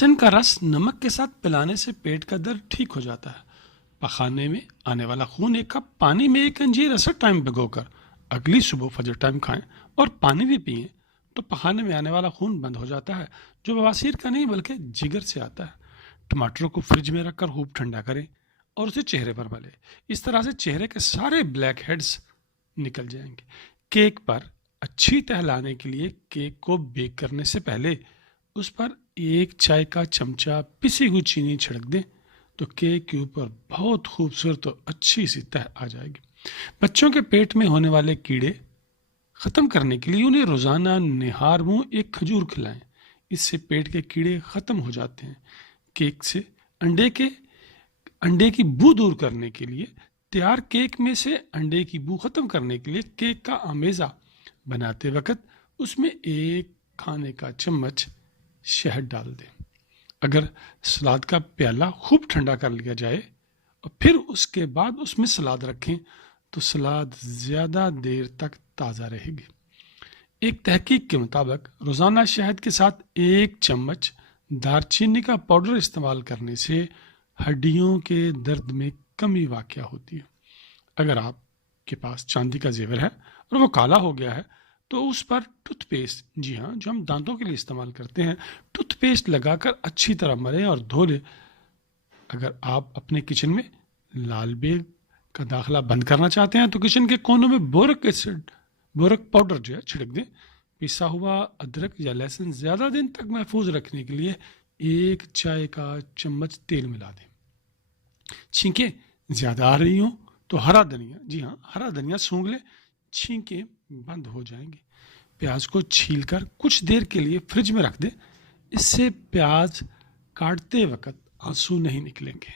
چن کا رس نمک کے ساتھ پلانے سے پیٹ کا درد ٹھیک ہو جاتا ہے۔ پخانے میں آنے والا خون ایک کپ پانی میں ایک انجیر اثر ٹائم بھگو کر اگلی صبح فجر ٹائم کھائیں اور پانی بھی پئیں تو پخانے میں آنے والا خون بند ہو جاتا ہے، جو بواسیر کا نہیں بلکہ جگر سے آتا ہے۔ ٹماٹر کو فریج میں رکھ کر خوب ٹھنڈا کریں اور اسے چہرے پر ملیں۔ اس طرح سے چہرے کے سارے بلیک ہیڈز نکل جائیں گے۔ کیک پر اچھی تہ لانے کے لیے کیک کو بیک کرنے سے پہلے اس پر ایک چائے کا چمچہ پسی ہوئی چینی چھڑک دیں تو کیک کے اوپر بہت خوبصورت اور اچھی سی تہ آ جائے گی۔ بچوں کے پیٹ میں ہونے والے کیڑے ختم کرنے کے لیے انہیں روزانہ نہار منہ ایک کھجور کھلائیں، اس سے پیٹ کے کیڑے ختم ہو جاتے ہیں۔ کیک سے انڈے کی بو دور کرنے کے لیے تیار کیک میں سے انڈے کی بو ختم کرنے کے لیے کیک کا آمیزہ بناتے وقت اس میں ایک کھانے کا چمچ شہد ڈال دیں۔ اگر سلاد کا پیالہ خوب ٹھنڈا کر لیا جائے اور پھر اس کے بعد اس میں سلاد رکھیں تو سلاد زیادہ دیر تک تازہ رہے گی۔ ایک تحقیق کے مطابق روزانہ شہد کے ساتھ ایک چمچ دار چینی کا پاؤڈر استعمال کرنے سے ہڈیوں کے درد میں کمی واقع ہوتی ہے۔ اگر آپ کے پاس چاندی کا زیور ہے اور وہ کالا ہو گیا ہے تو اس پر ٹوتھ پیسٹ، جی ہاں، جو ہم دانتوں کے لیے استعمال کرتے ہیں، ٹوتھ پیسٹ لگا کر اچھی طرح ملیں اور دھو لیں۔ اگر آپ اپنے کچن میں لال بیگ کا داخلہ بند کرنا چاہتے ہیں تو کچن کے کونوں میں بورک پاؤڈر جو ہے چھڑک دیں۔ پسا ہوا ادرک یا لہسن زیادہ دن تک محفوظ رکھنے کے لیے ایک چائے کا چمچ تیل ملا دیں۔ چھینکیں زیادہ آ رہی ہوں تو ہرا دھنیا، جی ہاں، ہرا دھنیا سونگھ لیں، چھینکیں بند ہو جائیں گی۔ پیاز کو چھیل کر کچھ دیر کے لیے فریج میں رکھ دیں، اس سے پیاز کاٹتے وقت آنسو نہیں نکلیں گے۔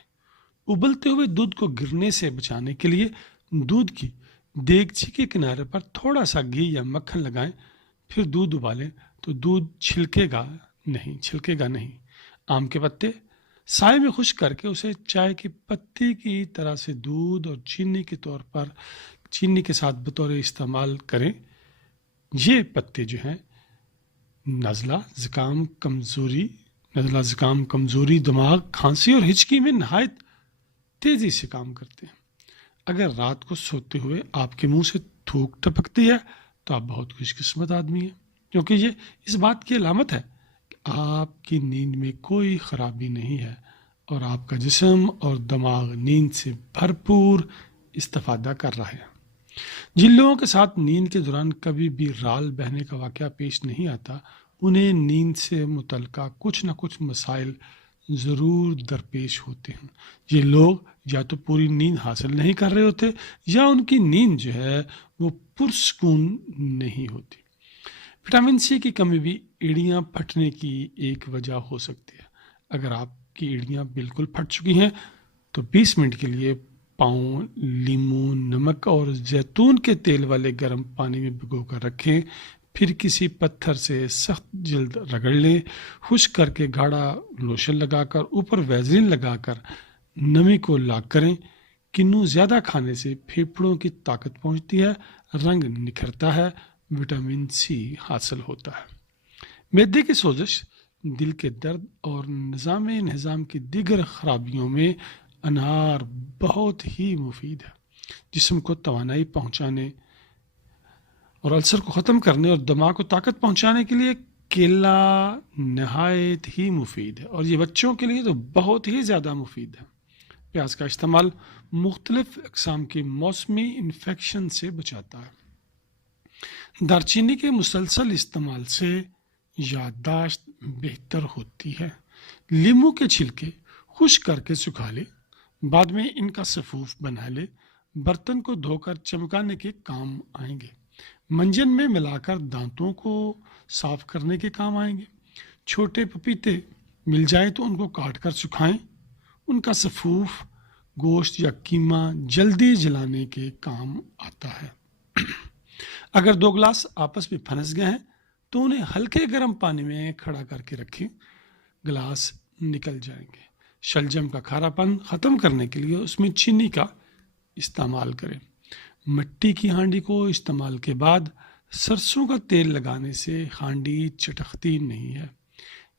ابلتے ہوئے دودھ کو گرنے سے بچانے کے لیے دودھ کی دیگچی کے کنارے پر تھوڑا سا گھی یا مکھن لگائیں، پھر دودھ ابالیں تو دودھ چھلکے گا نہیں۔ آم کے پتے سائے میں خشک کر کے اسے چائے کی پتی کی طرح سے دودھ اور چینی کے ساتھ بطور استعمال کریں۔ یہ پتے جو ہیں نزلہ، زکام، کمزوری، دماغ، کھانسی اور ہچکی میں نہایت تیزی سے کام کرتے ہیں۔ اگر رات کو سوتے ہوئے آپ کے منہ سے تھوک ٹپکتی ہے تو آپ بہت خوش قسمت آدمی ہیں، کیونکہ یہ اس بات کی علامت ہے کہ آپ کی نیند میں کوئی خرابی نہیں ہے اور آپ کا جسم اور دماغ نیند سے بھرپور استفادہ کر رہے ہیں۔ جن لوگوں کے ساتھ نیند کے دوران کبھی بھی رال بہنے کا واقعہ پیش نہیں آتا، انہیں نیند سے متعلقہ کچھ نہ کچھ مسائل ضرور درپیش ہوتے ہیں۔ یہ لوگ یا تو پوری نیند حاصل نہیں کر رہے ہوتے یا ان کی نیند جو ہے وہ پرسکون نہیں ہوتی۔ وٹامن سی کی کمی بھی ایڑیاں پھٹنے کی ایک وجہ ہو سکتی ہے۔ اگر آپ کی ایڑیاں بالکل پھٹ چکی ہیں تو 20 منٹ کے لیے پاؤں لیموں، نمک اور زیتون کے تیل والے گرم پانی میں بھگو کر رکھیں، پھر کسی پتھر سے سخت جلد رگڑ لیں، خشک کر کے گاڑھا لوشن لگا کر اوپر ویزلین لگا کر نمی کو لاک کریں۔ کنو زیادہ کھانے سے پھیپھڑوں کی طاقت پہنچتی ہے، رنگ نکھرتا ہے، وٹامن سی حاصل ہوتا ہے۔ معدے کی سوزش، دل کے درد اور نظام انہضام کی دیگر خرابیوں میں انار بہت ہی مفید ہے۔ جسم کو توانائی پہنچانے اور السر کو ختم کرنے اور دماغ کو طاقت پہنچانے کے لیے کیلا نہایت ہی مفید ہے، اور یہ بچوں کے لیے تو بہت ہی زیادہ مفید ہے۔ پیاز کا استعمال مختلف اقسام کی موسمی انفیکشن سے بچاتا ہے۔ دارچینی کے مسلسل استعمال سے یادداشت بہتر ہوتی ہے۔ لیموں کے چھلکے خشک کر کے سکھا لیں، بعد میں ان کا سفوف بنا لیں، برتن کو دھو کر چمکانے کے کام آئیں گے۔ منجن میں ملا کر دانتوں کو صاف کرنے کے کام آئیں گے۔ چھوٹے پپیتے مل جائیں تو ان کو کاٹ کر سکھائیں، ان کا سفوف گوشت یا قیمہ جلدی جلانے کے کام آتا ہے۔ اگر 2 گلاس آپس میں پھنس گئے ہیں تو انہیں ہلکے گرم پانی میں کھڑا کر کے رکھیں، گلاس نکل جائیں گے۔ شلجم کا کھارا پن ختم کرنے کے لیے اس میں چینی کا استعمال کریں۔ مٹی کی ہانڈی کو استعمال کے بعد سرسوں کا تیل لگانے سے ہانڈی چٹکتی نہیں ہے۔